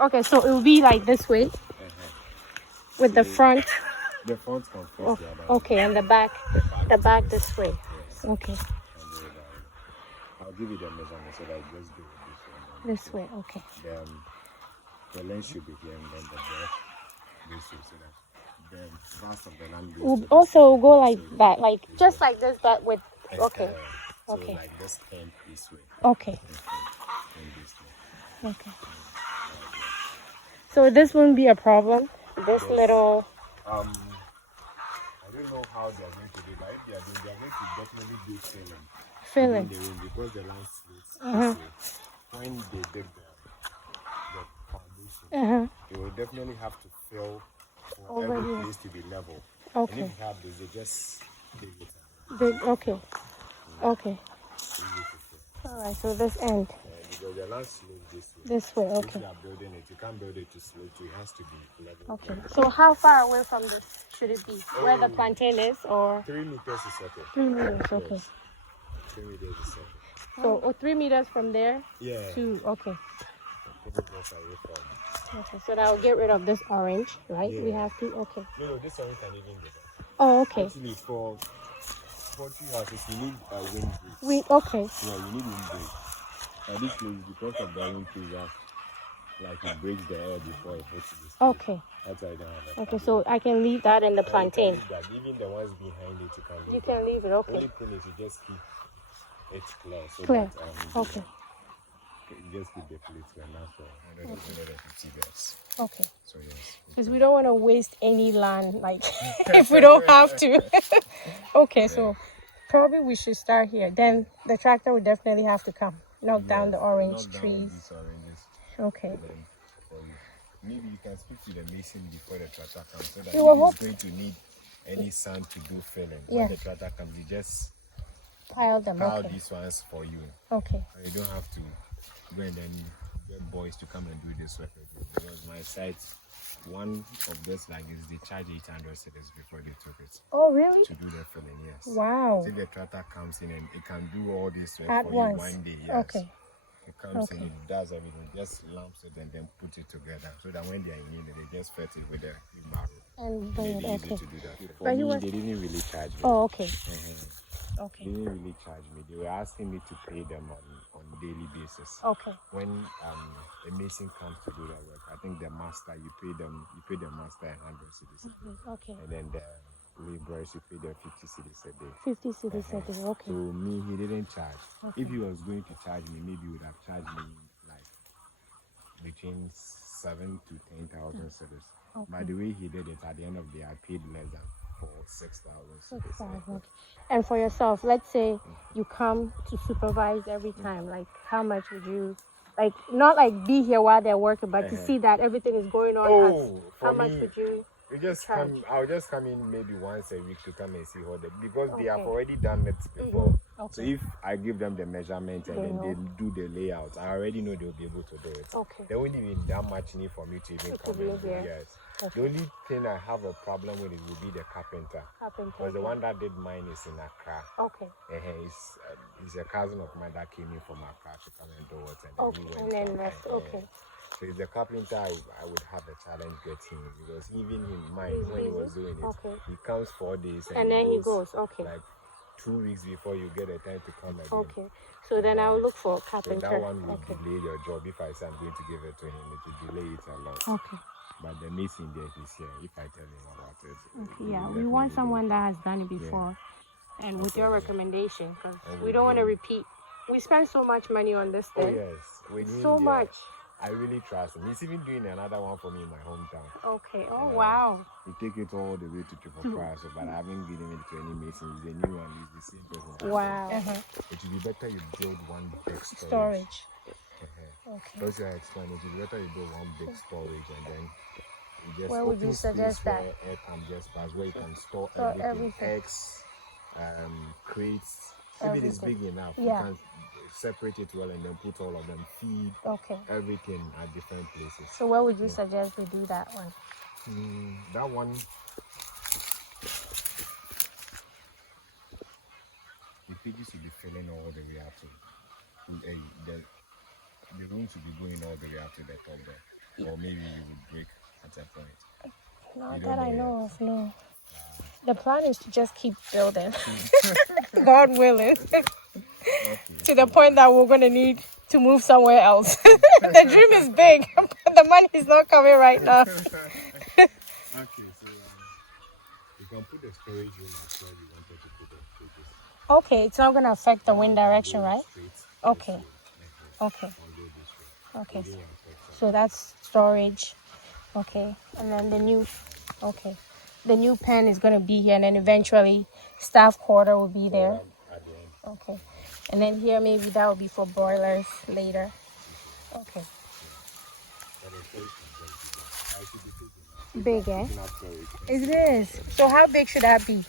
Okay, so it will be like this way with the front. The front can face the other way. Okay, and the back this way. Yes. Okay. And do it that way. I'll give you the measurement so that just do it This way, okay. Then the length should be here and then the breadth this way so that the vast of the land We'll also go like that, like just like this, but with okay. So Okay. like this end this way. Okay. And this way. Okay. So this wouldn't be a problem. This little. I don't know how they are going to do that. If they are going to definitely do filling. Filling. In the room because the land slopes. When they dig the foundation, they will definitely have to fill for every place to be level. Okay. And if you have this, they just dig it out. Okay. Okay. All right. So this end. Because the land slopes this way. This way. If Okay. you are building it, you can't build it to slope. It has to be level. Okay. So how far away from this should it be? Where the plantain is, or 3 meters is okay. 3 meters? Okay. Yes. 3 meters is okay. So 3 meters from there Yeah. to okay. 3 meters away from. Okay. So that will get rid of this orange, right? We Yeah. have to. Okay. No, this one can even get that. Oh, okay. Actually, for poultry houses, you need a wind break. Okay. Yeah, you need wind break. This place, because of the wind break, like it breaks the air before it hits this place. Okay. That's why I don't have a Okay. So I can leave that in the You can plantain. leave that. Even the ones behind it, you can leave You can leave it. Okay. Only thing is you just keep it clear. So Clear. That, Okay. you just keep the plates clear. That's all. 150 guys. Okay. So yes. Because we don't want to waste any land, like if we don't have to. Okay. So probably we should start here. Then the tractor would definitely have to come, knock down the orange Knock down trees. these oranges. Okay. And then for you. Maybe you can speak to the mason before the tractor comes so that You will if he's going to need any sand to do filling. Yeah. When the tractor comes, you just Pile them. pile Okay. these ones for you. Okay. And you don't have to go and then get boys to come and do this work with you. Because my site, one of this like this, they charge 800 cedis before they took it Oh, really? to do the filling. Yes. Wow. So if the tractor comes in and it can do all this work At for once. you one day. Yes. Okay. It comes in, it does everything, just lumps it and then put it together so that when they are in need, they just fet it with a barrel. And bring it. Really easy Okay. to do that. For But me, you were- they didn't really charge me. Oh, okay. They Okay. didn't really charge me. They were asking me to pay them on daily basis. Okay. When a mason comes to do that work, I think the master, you pay the master 100 cedis. Okay. And then the laborers, you pay them 50 cedis a day. 50 cedis a day. So Okay. me, he didn't charge. Okay. If he was going to charge me, maybe he would have charged me like between 7 to 10,000 cedis. By the way he did it, at the end of the day, I paid less than for 6,000 cedis. Okay. And for yourself, let's say you come to supervise every time. Like, how much would you, like, not like be here while they're working, but to see that everything is going on? Oh, how for much me, would you? You just charge? I'll just come in maybe once a week to come and see how they, because they have Okay. already done it before. Okay. So if I give them the measurement and They then know. they do the layout, I already know they'll be able to do it. Okay. There won't even that much need for me to even come be in. here. Yes. Okay. The only thing I have a problem with it will be the carpenter. Because the one that did mine is in Accra. Okay. He's a cousin of mine that came in from Accra to come and do it. And then Okay. he went And then to rest. Accra. Okay. So it's the carpenter I would have a challenge getting because even in mine when he was doing it, Okay. he comes 4 days And then he goes. Okay. like 2 weeks before you get a time to come again. Okay. So then I'll look for a So carpenter. that one will Okay. delay your job. If I say I'm going to give it to him, it will delay it a lot. Okay. But the mason there, he's here. If I tell him about it, he Yeah, will we want definitely someone do it. that has done it before, and with your recommendation, because And we with don't want to him. repeat. We spend so much money on this Oh thing. yes, with him So there, much. I really trust him. He's even doing another one for me in my hometown. Okay. Oh wow. We take it all the way to Triple Price, but I haven't given it to any mason. He's a new one. He's the same person. Wow. It would be better you build one big storage. Storage. Okay. That's your explain. It would be better you build one big storage and then you just Where would you open suggest space that? where air can just pass, where you can store Store everything. everything. Eggs, crates. If it is Everything. big enough, Yeah. you can separate it well and then put all of them. Feed Okay. everything at different places. So where would you suggest we do that one? That one, the pages will be filling all the way up to the room should be going all the way up to the top there. or maybe you would break at a point? Not You that don't I know know yet. of, no. The plan is to just keep building, God willing, Okay. to the point that we're going to need to move somewhere else. The dream is big, but the money is not coming right now. Okay, so you can put the storage room as well. You wanted to put the fridges. Okay, it's not going to affect the wind One can direction, go right? straight Okay, this way. okay, Can go this way. okay. It didn't affect So that's storage. Okay, and then the new, okay, the new pen is going to be here, and then eventually staff quarter will be there. at the end. Okay, and then here maybe that will be for broilers later. Okay, But the storage is very big. I should be taking that. big, eh? Picking up storage. It is. So how big should that be?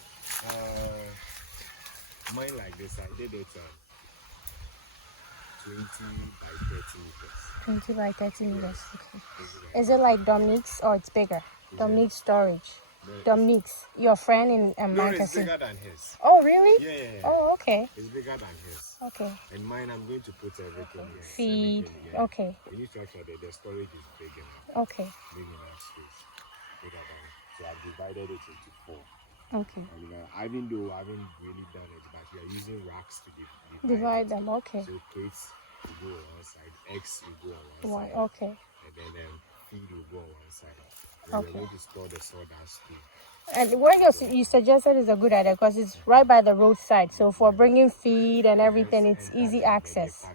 Mine like this, I did it 20 by 30 meters. 20 by 30 meters. Okay. Is it like Dominique's or it's bigger? Dominique's storage. Dominique's, your friend in No, it's Manchester. bigger than his. Oh, really? Yeah. Oh, okay. It's bigger than his. Okay. And mine, I'm going to put everything here. Feed. Everything here. Okay. The new structure, the storage is big enough. Okay. Big enough space. Bigger than. So I've divided it into 4. Okay. Even though I haven't really done it, but we are using racks to Divide them. Okay. So crates will go on one side, eggs will go on one One. side, Okay. and then feed will go on one side. Okay. We're going to store the sawdust too. And where you suggested is a good idea because it's right by the roadside. So for bringing feed and everything, it's easy access.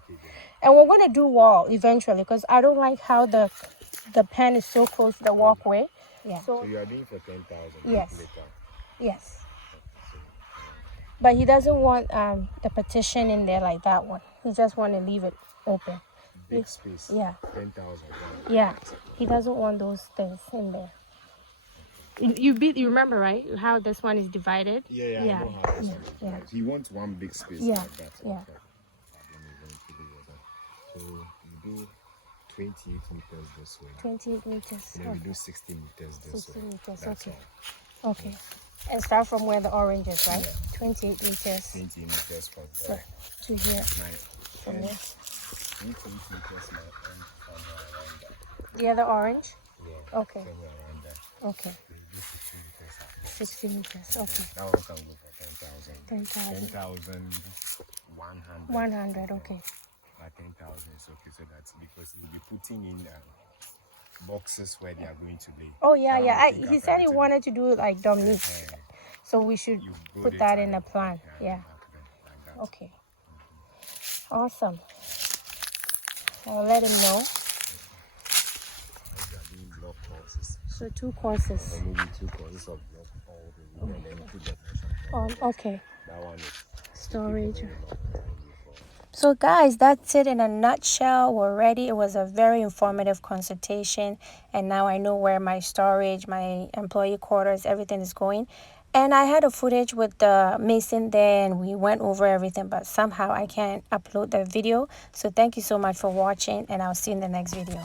And we're going to do wall eventually because I don't like how the pen is so close to the walkway. Yeah. So you are doing for 10,000. Yes. Later. Yes. So, But he doesn't want the partition in there like that one. He just want to leave it open. big space. Yeah. 10,000. Yeah. He doesn't want those things in there. You remember, right? How this one is divided? Yeah. I know how this one is. Yeah. Like, he wants one big space Yeah, like that. yeah. Okay. So you do 28 meters this way. 28 meters. And then we do 60 meters this 60 way. meters, That's okay. all. Okay. And start from where the orange is, right? 28 meters 20 meters from so, there. to here. From And there. 28 meters now and somewhere around there. The other orange? Yeah. Okay. Somewhere around there. Okay. We do 60 meters up there. 60 meters. Okay. That one can go for 10,000. 10,000. 10,100. 100. Okay. But 10,000 is okay, so that's because you'll be putting in boxes where they are going to lay. Oh, yeah, That yeah. one will He take said he apparently- wanted to do it like Dominique's. So we should You build put it that and in the plan. Yeah. back then, like that. Okay. Awesome. I'll let him know. These are doing block courses. So 2 courses. Or maybe 2 courses of block all the way, and then put the pressure. Okay. That one is Storage. very long time before. So guys, that's it in a nutshell. We're ready. It was a very informative consultation, and now I know where my storage, my employee quarters, everything is going. And I had a footage with the mason there and we went over everything, but somehow I can't upload the video. So thank you so much for watching, and I'll see you in the next video.